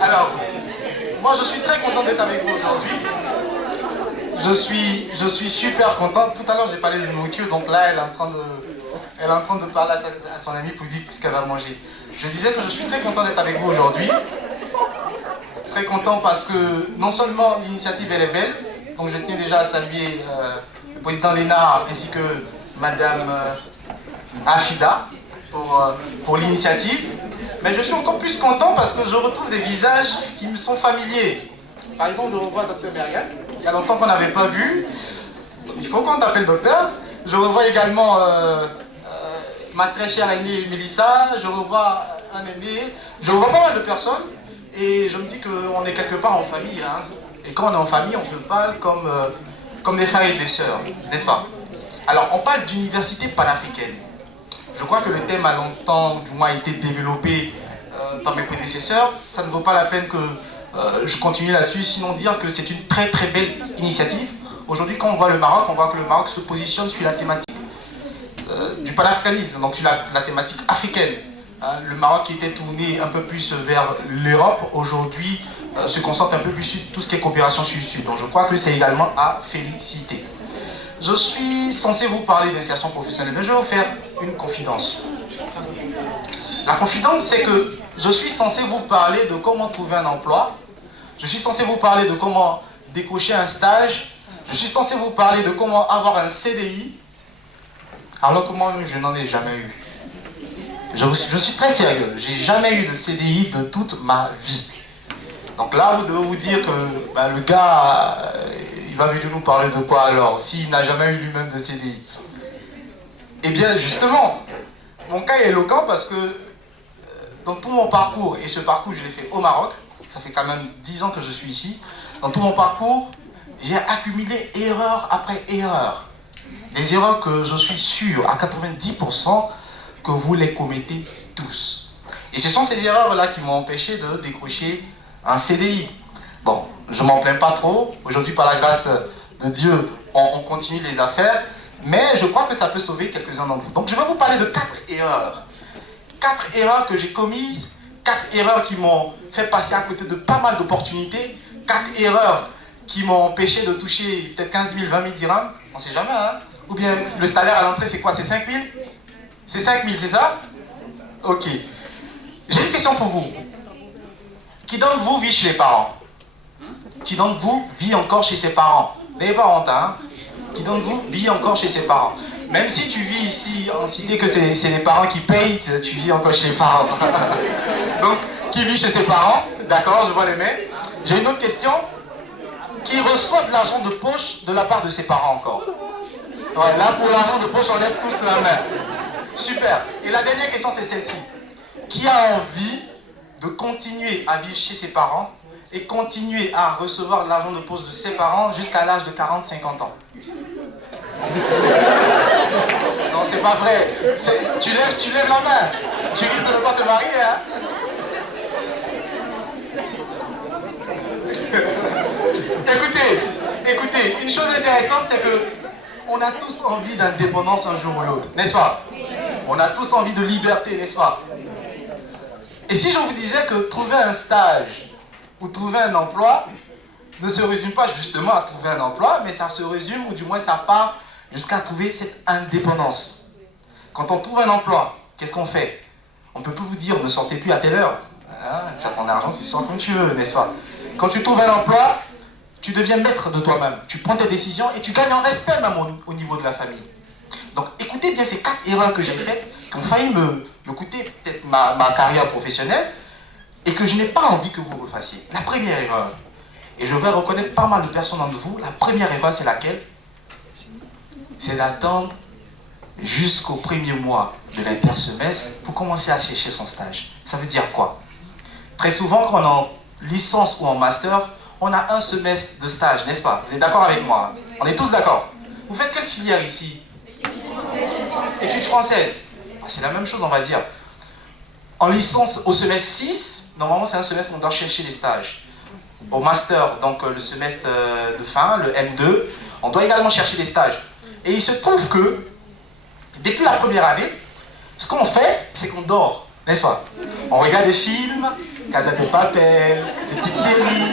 Alors, moi, je suis très content d'être avec vous aujourd'hui. Je suis super content. Tout à l'heure, j'ai parlé de nourriture. Donc là, elle est en train de parler à son amie pour dire ce qu'elle va manger. Je disais que je suis très content d'être avec vous aujourd'hui. Très content parce que non seulement l'initiative elle est belle, donc je tiens déjà à saluer le président Lénard ainsi que Madame Afida pour l'initiative, mais je suis encore plus content parce que je retrouve des visages qui me sont familiers. Par exemple, je revois Dr Mergan, il y a longtemps qu'on n'avait pas vu, il faut qu'on t'appelle docteur. Je revois également ma très chère aînée Mélissa, je revois un aîné, je revois pas mal de personnes. Et je me dis qu'on est quelque part en famille. Hein. Et quand on est en famille, on se parle comme des frères et des sœurs, n'est-ce pas? Alors, on parle d'université panafricaine. Je crois que le thème a longtemps, du moins, été développé par mes prédécesseurs. Ça ne vaut pas la peine que je continue là-dessus, sinon dire que c'est une très très belle initiative. Aujourd'hui, quand on voit le Maroc, on voit que le Maroc se positionne sur la thématique du panafricanisme, donc sur la thématique africaine. Hein, le Maroc qui était tourné un peu plus vers l'Europe, aujourd'hui se concentre un peu plus sur tout ce qui est coopération sud-sud. Donc je crois que c'est également à féliciter. Je suis censé vous parler d'insertion professionnelle, mais je vais vous faire une confidence. La confidence, c'est que je suis censé vous parler de comment trouver un emploi, je suis censé vous parler de comment décocher un stage, je suis censé vous parler de comment avoir un CDI, alors que moi-même, je n'en ai jamais eu. Je suis très sérieux, j'ai jamais eu de CDI de toute ma vie. Donc là, vous devez vous dire que ben, le gars, il va venir nous parler de quoi alors, s'il n'a jamais eu lui-même de CDI? Eh bien, justement, mon cas est éloquent parce que dans tout mon parcours, et ce parcours, je l'ai fait au Maroc, ça fait quand même 10 ans que je suis ici, dans tout mon parcours, j'ai accumulé erreur après erreur. Des erreurs que je suis sûr, à 90%, que vous les commettez tous. Et ce sont ces erreurs-là qui m'ont empêché de décrocher un CDI. Bon, je ne m'en plains pas trop. Aujourd'hui, par la grâce de Dieu, on continue les affaires. Mais je crois que ça peut sauver quelques-uns d'entre vous. Donc, je vais vous parler de 4 erreurs. 4 erreurs que j'ai commises. 4 erreurs qui m'ont fait passer à côté de pas mal d'opportunités. 4 erreurs qui m'ont empêché de toucher peut-être 15 000, 20 000 dirhams. On ne sait jamais, hein. Ou bien le salaire à l'entrée, c'est quoi? C'est 5 000? C'est 5 000, c'est ça? Ok. J'ai une question pour vous. Qui d'entre vous vit chez les parents? Qui d'entre vous vit encore chez ses parents? N'ayez pas honte, hein? Qui d'entre vous vit encore chez ses parents? Même si tu vis ici en cité que c'est les parents qui payent, tu vis encore chez les parents. Donc, qui vit chez ses parents? D'accord, je vois les mains. J'ai une autre question. Qui reçoit de l'argent de poche de la part de ses parents encore? Ouais, là, pour l'argent de poche, on lève tous la main. Super. Et la dernière question, c'est celle-ci. Qui a envie de continuer à vivre chez ses parents et continuer à recevoir l'argent de poche de ses parents jusqu'à l'âge de 40-50 ans? Non, c'est pas vrai. Tu lèves la main. Tu risques de ne pas te marier, hein? Écoutez, une chose intéressante, c'est que on a tous envie d'indépendance un jour ou l'autre, n'est-ce pas? On a tous envie de liberté, n'est-ce pas? Et si je vous disais que trouver un stage ou trouver un emploi ne se résume pas justement à trouver un emploi, mais ça se résume, ou du moins ça part jusqu'à trouver cette indépendance. Quand on trouve un emploi, qu'est-ce qu'on fait? On ne peut plus vous dire ne sortez plus à telle heure. Hein, tu as ton argent, tu sors comme tu veux, n'est-ce pas? Quand tu trouves un emploi, tu deviens maître de toi-même. Tu prends tes décisions et tu gagnes en respect même au niveau de la famille. Donc écoutez bien ces 4 erreurs que j'ai faites, qui ont failli me coûter peut-être ma carrière professionnelle, et que je n'ai pas envie que vous refassiez. La première erreur, et je vais reconnaître pas mal de personnes d'entre vous, la première erreur c'est laquelle? C'est d'attendre jusqu'au premier mois de l'intersemestre pour commencer à chercher son stage. Ça veut dire quoi? Très souvent, quand on est en licence ou en master, on a un semestre de stage, n'est-ce pas? Vous êtes d'accord avec moi? On est tous d'accord? Vous faites quelle filière ici? Études françaises. Ah, c'est la même chose, on va dire. En licence, au semestre 6, normalement c'est un semestre où on doit chercher les stages. Au master, donc le semestre de fin, le M2, on doit également chercher des stages. Et il se trouve que, depuis la première année, ce qu'on fait, c'est qu'on dort, n'est-ce pas? On regarde des films, Casa de Papel, des petites séries,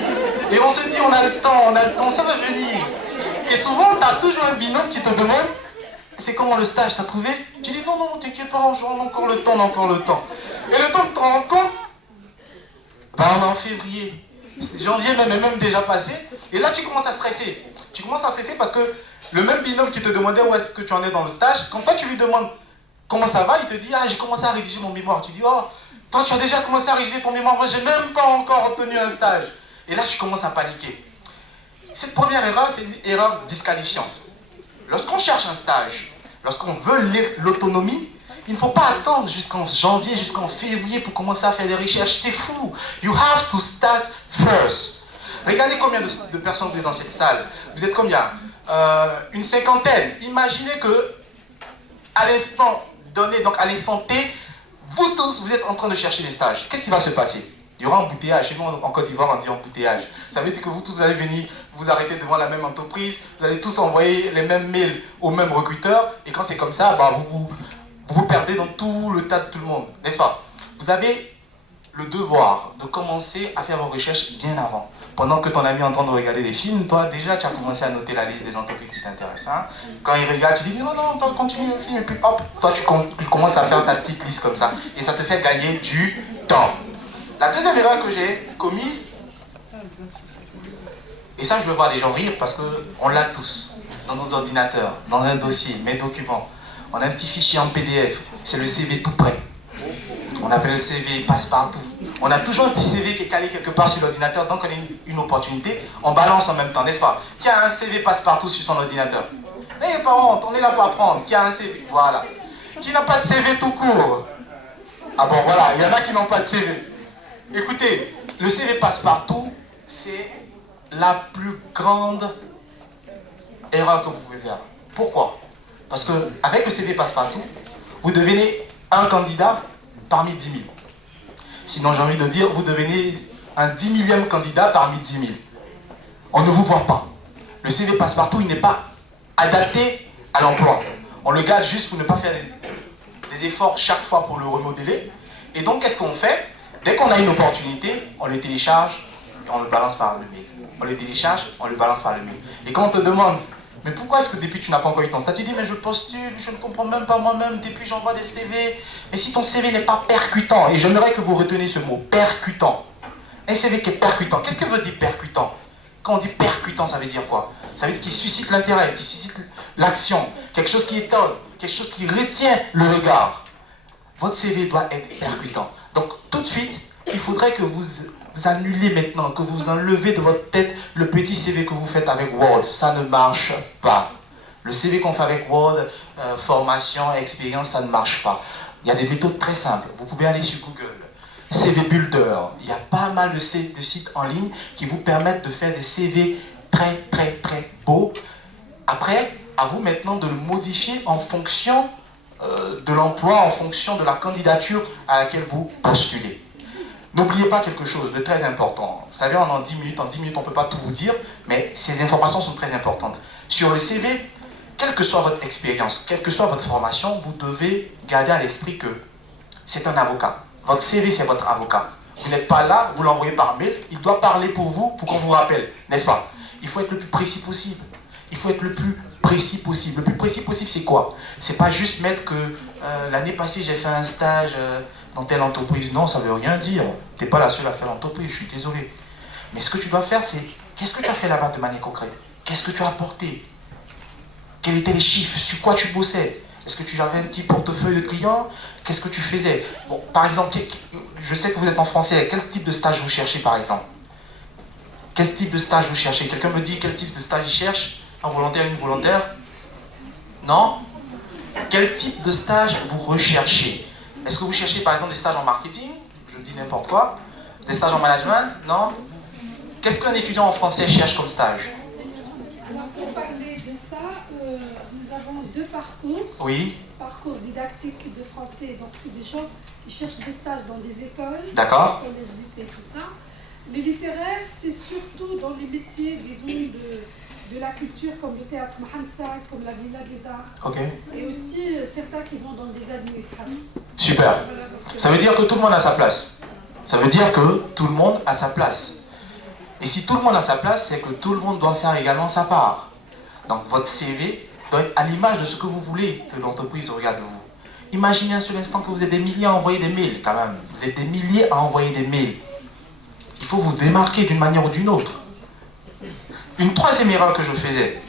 et on se dit on a le temps, ça va venir. Et souvent, tu as toujours un binôme qui te demande c'est comment le stage, t'as trouvé? Tu dis non, t'inquiète pas, on a encore le temps, Et le temps de te rendre compte, bah on est en février. Janvier même déjà passé. Et là, tu commences à stresser. Tu commences à stresser parce que le même binôme qui te demandait où est-ce que tu en es dans le stage, quand toi tu lui demandes comment ça va, il te dit ah, j'ai commencé à rédiger mon mémoire. Tu dis oh, toi tu as déjà commencé à rédiger ton mémoire, moi j'ai même pas encore obtenu un stage. Et là, tu commences à paniquer. Cette première erreur, c'est une erreur disqualifiante. Lorsqu'on cherche un stage, lorsqu'on veut l'autonomie, Il ne faut pas attendre jusqu'en janvier, jusqu'en février pour commencer à faire des recherches. C'est fou. You have to start first. Regardez combien de personnes vous êtes dans cette salle. Vous êtes combien? Une cinquantaine. Imaginez que à l'instant donné, donc à l'instant T, vous tous, vous êtes en train de chercher des stages. Qu'est-ce qui va se passer? Il y aura embouteillage. Chez nous, en Côte d'Ivoire, on dit embouteillage. Ça veut dire que vous tous allez venir, vous arrêter devant la même entreprise, vous allez tous envoyer les mêmes mails au même recruteur, et quand c'est comme ça, bah, vous perdez dans tout le tas de tout le monde, n'est-ce pas? Vous avez le devoir de commencer à faire vos recherches bien avant. Pendant que ton ami est en train de regarder des films, toi déjà tu as commencé à noter la liste des entreprises qui t'intéressent. Hein? Quand il regarde, tu dis non, on continue le film, et puis hop, toi tu commences à faire ta petite liste comme ça. Et ça te fait gagner du temps. La deuxième erreur que j'ai commise, et ça je veux voir les gens rire parce qu'on l'a tous, dans nos ordinateurs, dans un dossier, mes documents. On a un petit fichier en PDF, c'est le CV tout prêt. On appelle le CV passe-partout. On a toujours un petit CV qui est calé quelque part sur l'ordinateur, donc on a une opportunité, on balance en même temps, n'est-ce pas? Qui a un CV passe-partout sur son ordinateur? N'ayez pas honte, on est là pour apprendre. Qui a un CV? Voilà. Qui n'a pas de CV tout court? Ah bon, voilà, il y en a qui n'ont pas de CV. Écoutez, le CV passe-partout, c'est la plus grande erreur que vous pouvez faire. Pourquoi? Parce qu'avec le CV passe-partout, vous devenez un candidat parmi 10 000. Sinon, j'ai envie de dire, vous devenez un 10 millième candidat parmi 10 000. On ne vous voit pas. Le CV passe-partout, il n'est pas adapté à l'emploi. On le garde juste pour ne pas faire des efforts chaque fois pour le remodeler. Et donc, qu'est-ce qu'on fait? Dès qu'on a une opportunité, on le télécharge et on le balance par le mail. On le télécharge, on le balance par le mail. Et quand on te demande, mais pourquoi est-ce que depuis tu n'as pas encore eu ton statut? Tu dis, mais je postule, je ne comprends même pas moi-même, depuis j'envoie des CV. Mais si ton CV n'est pas percutant, et j'aimerais que vous reteniez ce mot, percutant. Un CV qui est percutant, qu'est-ce que veut dire percutant? Quand on dit percutant, ça veut dire quoi? Ça veut dire qu'il suscite l'intérêt, qu'il suscite l'action, quelque chose qui étonne, quelque chose qui retient le regard. Votre CV doit être percutant. Donc tout de suite, il faudrait que vous annulez maintenant, que vous enlevez de votre tête le petit CV que vous faites avec Word. Ça ne marche pas. Le CV qu'on fait avec Word, formation, expérience, ça ne marche pas. Il y a des méthodes très simples. Vous pouvez aller sur Google, CV Builder. Il y a pas mal de sites en ligne qui vous permettent de faire des CV très très très beaux. Après, à vous maintenant de le modifier en fonction de l'emploi, en fonction de la candidature à laquelle vous postulez. N'oubliez pas quelque chose de très important. Vous savez, en 10 minutes, on ne peut pas tout vous dire, mais ces informations sont très importantes. Sur le CV, quelle que soit votre expérience, quelle que soit votre formation, vous devez garder à l'esprit que c'est un avocat. Votre CV, c'est votre avocat. Vous n'êtes pas là, vous l'envoyez par mail, il doit parler pour vous, pour qu'on vous rappelle, n'est-ce pas? Il faut être le plus précis possible. Il faut être le plus précis possible. Le plus précis possible, c'est quoi? C'est pas juste mettre que l'année passée, j'ai fait un stage dans telle entreprise. Non, ça veut rien dire. Tu n'es pas la seule à faire l'entreprise, je suis désolé. Mais ce que tu dois faire, c'est qu'est-ce que tu as fait là-bas de manière concrète? Qu'est-ce que tu as apporté? Quels étaient les chiffres? Sur quoi tu bossais? Est-ce que tu avais un petit portefeuille de clients? Qu'est-ce que tu faisais? Bon, par exemple, je sais que vous êtes en français. Quel type de stage vous cherchez, par exemple? Quel type de stage vous cherchez? Quelqu'un me dit quel type de stage il cherche? Un volontaire, une volontaire? Non? Quel type de stage vous recherchez? Est-ce que vous cherchez par exemple des stages en marketing? Je dis n'importe quoi. Des stages en management? Non? Qu'est-ce qu'un étudiant en français cherche comme stage? Alors pour parler de ça, nous avons deux parcours. Oui. Parcours didactique de français, donc c'est des gens qui cherchent des stages dans des écoles, D'accord. collèges, lycées, tout ça. Les littéraires, c'est surtout dans les métiers, disons, de la culture, comme le théâtre Mahamsa, comme la Villa des Arts. Ok. Et aussi certains qui vont dans des administrations. Super. Voilà, donc, Ça veut dire que tout le monde a sa place. Ça veut dire que tout le monde a sa place. Et si tout le monde a sa place, c'est que tout le monde doit faire également sa part. Donc votre CV doit être à l'image de ce que vous voulez que l'entreprise regarde de vous. Imaginez un seul instant que vous êtes des milliers à envoyer des mails, quand même. Vous êtes des milliers à envoyer des mails. Il faut vous démarquer d'une manière ou d'une autre. Une troisième erreur que je faisais,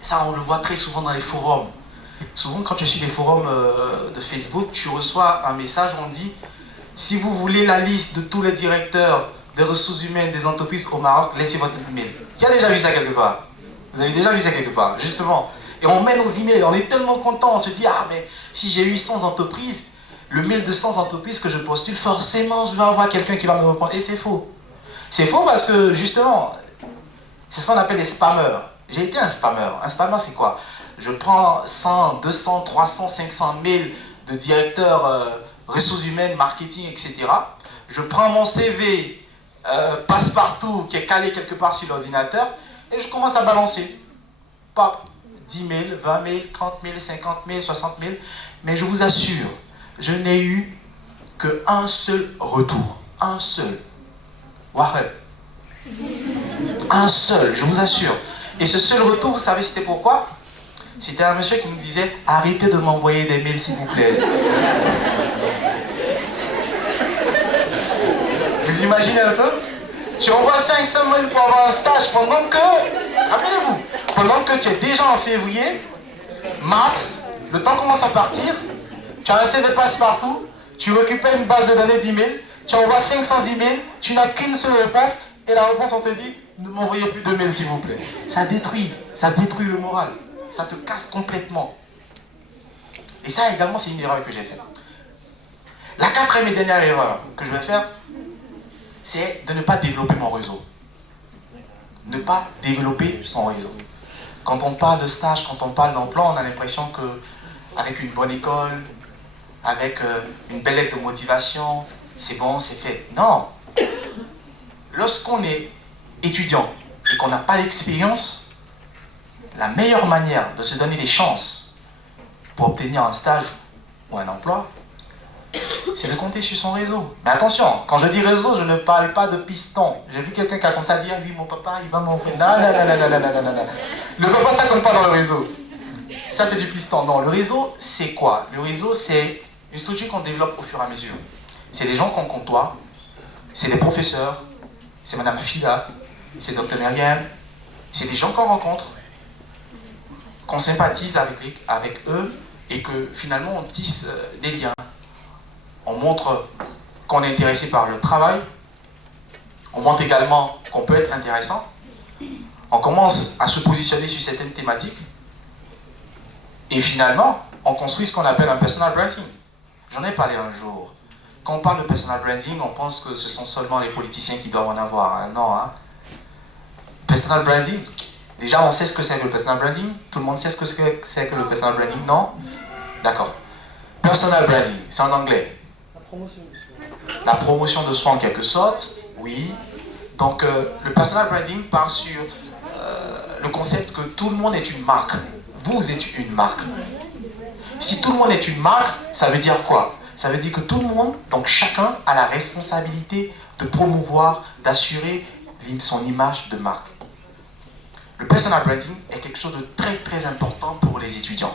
ça on le voit très souvent dans les forums. Souvent quand je suis des forums de Facebook, tu reçois un message où on dit « Si vous voulez la liste de tous les directeurs des ressources humaines des entreprises au Maroc, laissez votre email. » Qui a déjà vu ça quelque part? Vous avez déjà vu ça quelque part, justement. Et Et on met nos emails, on est tellement content, on se dit, ah mais si j'ai eu 100 entreprises, le mail de 100 entreprises que je postule, forcément je vais avoir quelqu'un qui va me répondre. Et c'est faux. C'est faux parce que justement, c'est ce qu'on appelle les spammers. J'ai été un spammer. Un spammer, c'est quoi? Je prends 100, 200, 300, 500 mails de directeurs ressources humaines, marketing, etc. Je prends mon CV passe-partout qui est calé quelque part sur l'ordinateur et je commence à balancer. Pas 10 mails, 20 mails, 30 mails, 50 mails, 60 mails. Mais je vous assure, je n'ai eu qu'un seul retour. Un seul. Waheb. Un seul, je vous assure. Et ce seul retour, vous savez c'était pourquoi? C'était un monsieur qui me disait « Arrêtez de m'envoyer des mails s'il vous plaît. » Vous imaginez un peu? Tu envoies 500 mails pour avoir un stage pendant que, rappelez-vous, pendant que tu es déjà en février, mars, le temps commence à partir, tu as un CV passe-partout, tu récupères une base de données d'emails, tu envoies 500 emails, tu n'as qu'une seule réponse, et la réponse on te dit « Ne m'envoyez plus de mails s'il vous plaît. » Ça détruit le moral, ça te casse complètement. Et ça également c'est une erreur que j'ai faite. La quatrième et dernière erreur que je vais faire, c'est de ne pas développer mon réseau. Ne pas développer son réseau. Quand on parle de stage, quand on parle d'emploi, on a l'impression qu'avec une bonne école, avec une belle lettre de motivation, c'est bon, c'est fait. Non. Lorsqu'on est étudiant et qu'on n'a pas d'expérience, la meilleure manière de se donner des chances pour obtenir un stage ou un emploi, c'est de compter sur son réseau. Mais attention, quand je dis réseau, je ne parle pas de piston. J'ai vu quelqu'un qui a comme ça dit, ah oui, mon papa, il va m'envoyer. Non, non, non, non, non, non, non, non. Le papa, ça compte pas dans le réseau. Ça, c'est du piston. Non, le réseau, c'est quoi? Le réseau, c'est une structure qu'on développe au fur et à mesure. C'est des gens qu'on côtoie, c'est des professeurs, c'est Madame Fida, c'est Dr Myriam, c'est des gens qu'on rencontre, qu'on sympathise avec eux et que finalement on tisse des liens. On montre qu'on est intéressé par le travail, on montre également qu'on peut être intéressant, on commence à se positionner sur certaines thématiques et finalement on construit ce qu'on appelle un personal branding. J'en ai parlé un jour. Quand on parle de personal branding, on pense que ce sont seulement les politiciens qui doivent en avoir. Hein. Non, hein. Personal branding, déjà on sait ce que c'est que le personal branding. Tout le monde sait ce que c'est que le personal branding, non? D'accord. Personal branding, c'est en anglais. La promotion de soi en quelque sorte, oui. Donc le personal branding part sur le concept que tout le monde est une marque. Vous êtes une marque. Si tout le monde est une marque, ça veut dire quoi? Ça veut dire que tout le monde, donc chacun, a la responsabilité de promouvoir, d'assurer son image de marque. Le personal branding est quelque chose de très très important pour les étudiants.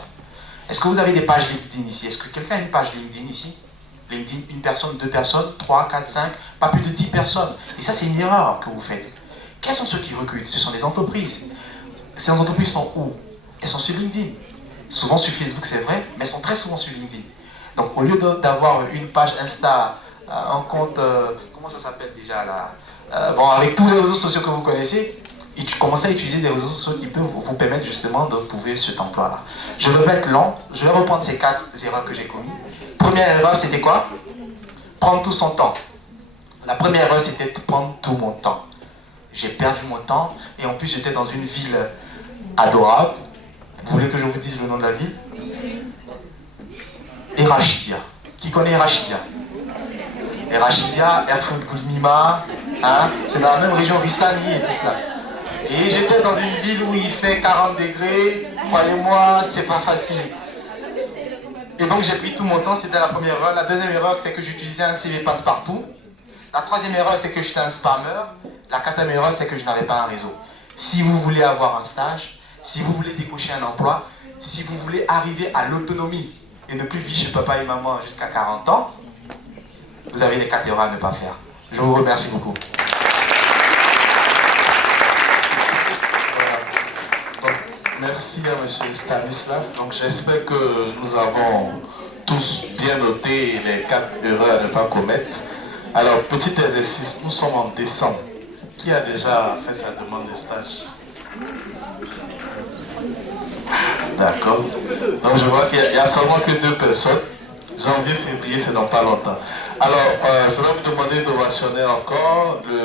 Est-ce que vous avez des pages LinkedIn ici? Est-ce que quelqu'un a une page LinkedIn ici? LinkedIn, une personne, deux personnes, 3, 4, 5, pas plus de 10 personnes. Et ça, c'est une erreur que vous faites. Quels sont ceux qui recrutent? Ce sont des entreprises. Ces entreprises sont où? Elles sont sur LinkedIn. Souvent sur Facebook, c'est vrai, mais elles sont très souvent sur LinkedIn. Donc, au lieu d'avoir une page Insta, un compte, comment ça s'appelle déjà là, bon, avec tous les réseaux sociaux que vous connaissez, et tu commences à utiliser des réseaux sociaux qui peuvent vous permettre justement de trouver cet emploi-là. Je vais pas être long, je vais reprendre ces 4 erreurs que j'ai commises. Première erreur, c'était quoi? Prendre tout son temps. La première erreur, c'était de prendre tout mon temps. J'ai perdu mon temps, et en plus, j'étais dans une ville adorable. Vous voulez que je vous dise le nom de la ville? Erachidia. Qui connaît Erachidia? Erachidia, Erfurt Gulmima, hein? C'est dans la même région Rissani et tout cela. Et j'étais dans une ville où il fait 40 degrés, croyez-moi, c'est pas facile. Et donc j'ai pris tout mon temps, c'était la première erreur. La deuxième erreur, c'est que j'utilisais un CV passe-partout. La troisième erreur, c'est que j'étais un spammer. La quatrième erreur, c'est que je n'avais pas un réseau. Si vous voulez avoir un stage, si vous voulez décocher un emploi, si vous voulez arriver à l'autonomie et ne plus vivre chez papa et maman jusqu'à 40 ans, vous avez les 4 erreurs à ne pas faire. Je vous remercie beaucoup. Merci à M. Stanislas. Donc j'espère que nous avons tous bien noté les 4 erreurs à ne pas commettre. Alors, petit exercice, nous sommes en décembre. Qui a déjà fait sa demande de stage? D'accord. Donc je vois qu'il y a seulement que 2 personnes. Janvier, février, c'est dans pas longtemps. Alors, je vais vous demander d'ovationner encore le